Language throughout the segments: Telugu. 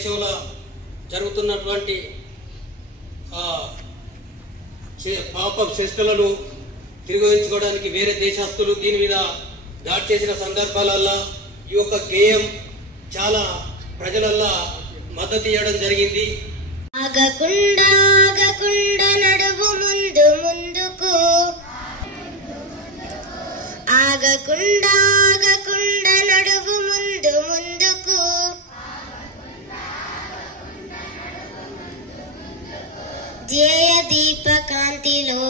దేశంలో జరుగుతున్నటువంటి పాపం చేష్టలను తిరిగించుకోవడానికి వేరే దేశస్తులు దీని మీద దాడి చేసిన సందర్భాలల్లో ఈ యొక్క గేయం చాలా ప్రజలల్లో మద్దతు ఇవ్వడం జరిగింది. ఆగకుండా ఆగకుండా నడువు ముందు ముందుకు, ఆగకుండా ఆగకుండా నడువు ముందు ముందుకు, ధ్యేయ దీప కాంతిలో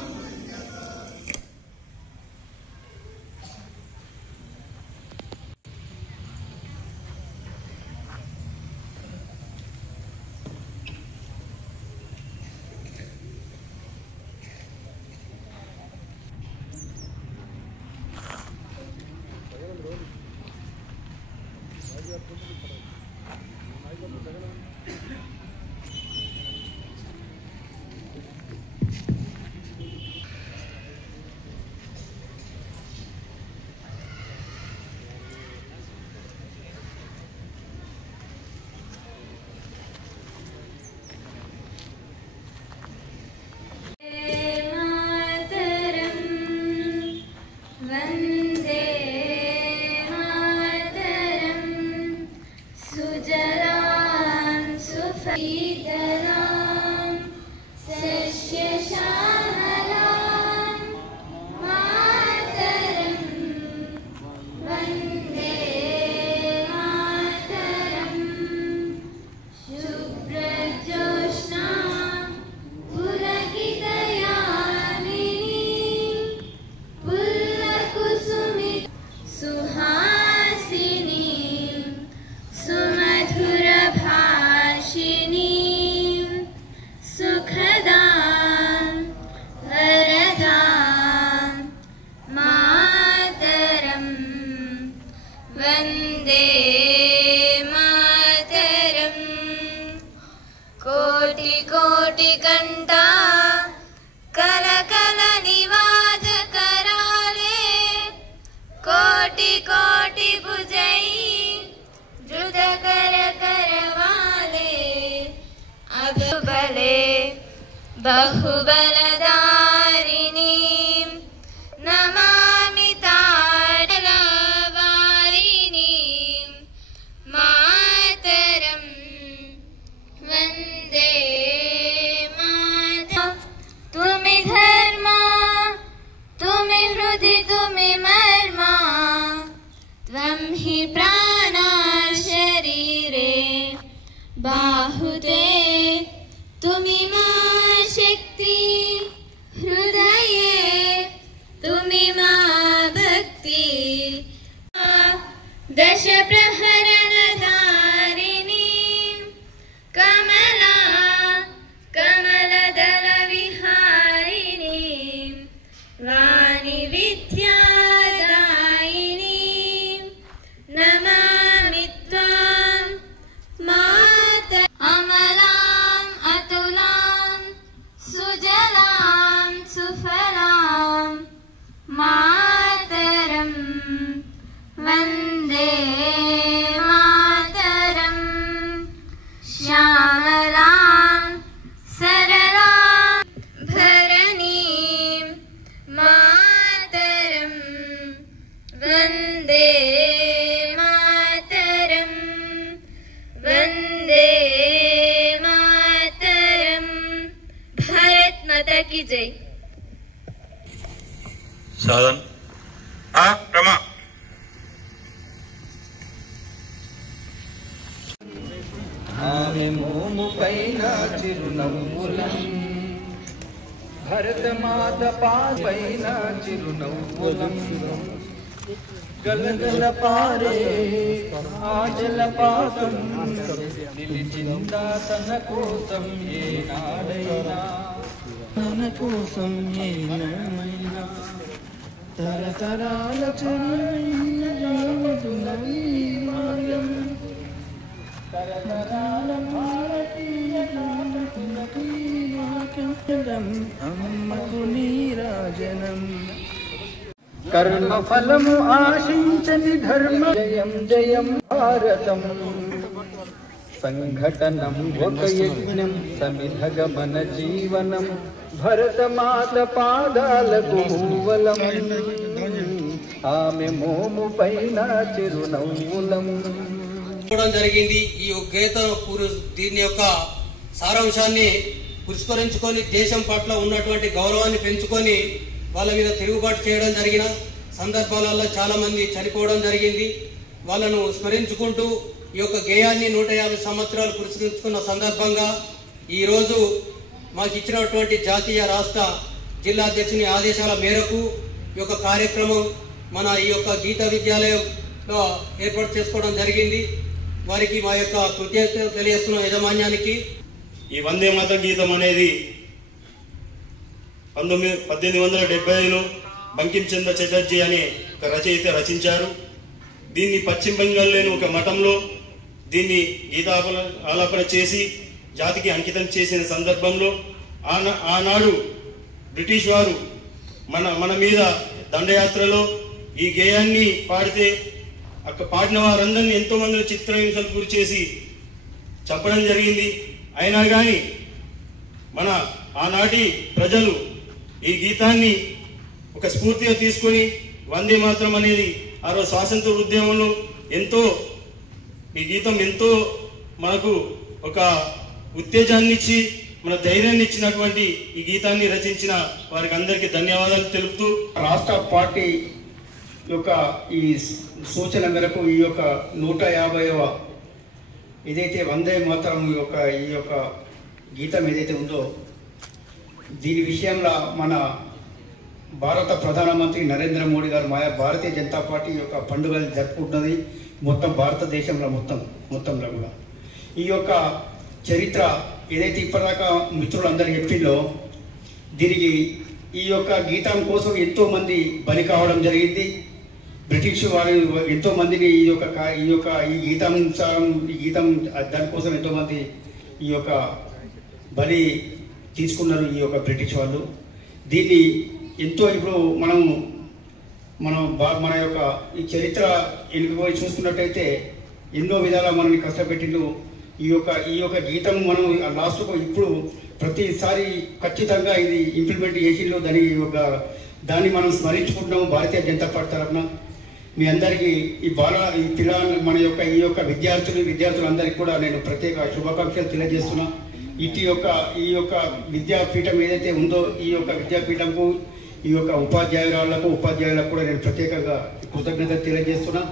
వందే మాతరం. కోటి కోటి కంట కలకల నివాద कराले, कोटि कोटि भुजै द्रुत कर करवाले, अभुबले बहुबलधारिणी नमामि ताडलवारिणी मातरं वन्दे मातरं. तुमि धर्मा तुमि हृदि तुमि मर्मा, त्वं हि प्राणा शरीरे बाहुते, तुमि मा शक्ति हृदये, तुमि मा भक्ति. दश प्रहरण धारिणी कमला कमलदल विहारिणी, वाणी विद्यादायिनी नमामि त्वां माता. अमलां अतुलां सुजलां सुफलां मातरं वन्दे मातरं. श्यामलां सरलां भरणीं मातरं वन्दे मातरं वन्दे मातरं. भारत माता की जय. साधन रमा ఆమె మోము పైన చిరునవ్వులం, భరతమాత పైన చిరునవ్వులం, గలగల పారే ఆ జలపాతం నిలిచిందా తన కోసం ఏనాడైనా, తన కోసం ఏనాడైనా. తరతరాల చరిమైన జీవతులం, తరతరాల భారతీయ అమ్మకు నీరాజనం. కర్మ ఫలము ఆశించని ధర్మ జయం జయం భారతం. సంఘటనం ఒక యజ్ఞం సమిధగమన జీవనం భరతమాత పాదాలకు మూవలం ఆమె మోము పైన చిరునవ్వులం జరిగింది. ఈ గీత దీని యొక్క సారాంశాన్ని పురస్కరించుకొని దేశం పట్ల ఉన్నటువంటి గౌరవాన్ని పెంచుకొని వాళ్ళ మీద తిరుగుబాటు చేయడం జరిగిన సందర్భాలలో చాలా మంది చనిపోవడం జరిగింది. వాళ్ళను స్మరించుకుంటూ ఈ యొక్క గేయాన్ని 150 సంవత్సరాలు పురస్కరించుకున్న సందర్భంగా ఈరోజు మాకు ఇచ్చినటువంటి జాతీయ రాష్ట్ర జిల్లా అధ్యక్షుని ఆదేశాల మేరకు ఈ యొక్క కార్యక్రమం మన ఈ యొక్క గీత విద్యాలయంలో ఏర్పాటు చేసుకోవడం జరిగింది. వారికి మా యొక్క కృతజ్ఞతలు తెలియజేస్తున్న యాజమాన్యానికి. ఈ వందే మాత గీతం అనేది 1875లో బంకిం చంద్ర చటర్జీ అనే ఒక రచయిత రచించారు. దీన్ని పశ్చిమ బెంగాల్లోని ఒక మఠంలో దీన్ని ఆలాపన చేసి జాతికి అంకితం చేసిన సందర్భంలో ఆనాడు బ్రిటిష్ వారు మన మీద దండయాత్రలో ఈ గేయాన్ని పాడితే అక్కడ పాడిన వారందరినీ ఎంతో మందిని చిత్రహింసలకు గురి చేసి చంపడం జరిగింది. అయినా కానీ మన ఆనాటి ప్రజలు ఈ గీతాన్ని ఒక స్ఫూర్తిగా తీసుకొని వందే మాతరం అనేది ఆ రోజు స్వాతంత్ర ఉద్యమంలో ఈ గీతం ఎంతో మనకు ఒక ఉత్తేజాన్ని ఇచ్చి మన ధైర్యాన్ని ఇచ్చినటువంటి ఈ గీతాన్ని రచించిన వారికి అందరికీ ధన్యవాదాలు తెలుపుతూ రాష్ట్ర పార్టీ యొక్క ఈ సూచన మేరకు ఈ యొక్క 150వ ఏదైతే వందే మాతరం ఈ యొక్క గీతం ఏదైతే ఉందో దీని విషయంలో మన భారత ప్రధానమంత్రి నరేంద్ర మోడీ గారు భారతీయ జనతా పార్టీ యొక్క పండుగలు జరుపుకుంటున్నది మొత్తం భారతదేశంలో మొత్తంలో కూడా. ఈ యొక్క చరిత్ర ఏదైతే ఇప్పటిదాకా మిత్రులందరూ చెప్పిందో దీనికి ఈ యొక్క గీతం కోసం ఎంతోమంది బలి కావడం జరిగింది. బ్రిటిష్ వారు ఎంతో మందిని ఈ గీతం దానికోసం ఎంతోమంది ఈ యొక్క బలి తీసుకున్నారు ఈ యొక్క బ్రిటిష్ వాళ్ళు. దీన్ని ఎంతో ఇప్పుడు మన యొక్క ఈ చరిత్ర వెనుకపోయి చూసుకున్నట్టయితే ఎన్నో విధాలా మనల్ని కష్టపెట్టిండు. ఈ యొక్క గీతం మనం లాస్ట్కు ఇప్పుడు ప్రతిసారి ఖచ్చితంగా ఇది ఇంప్లిమెంట్ చేసిండు. దాన్ని మనం స్మరించుకుంటున్నాము భారతీయ జనతా పార్టీ తరఫున. మీ అందరికీ ఈ మన యొక్క ఈ యొక్క విద్యార్థులందరికీ కూడా నేను ప్రత్యేక శుభాకాంక్షలు తెలియజేస్తున్నా. ఈ యొక్క విద్యాపీఠం ఏదైతే ఉందో ఈ యొక్క విద్యాపీఠంకు ఈ యొక్క ఉపాధ్యాయులకు కూడా నేను ప్రత్యేకంగా కృతజ్ఞతలు తెలియజేస్తున్నా.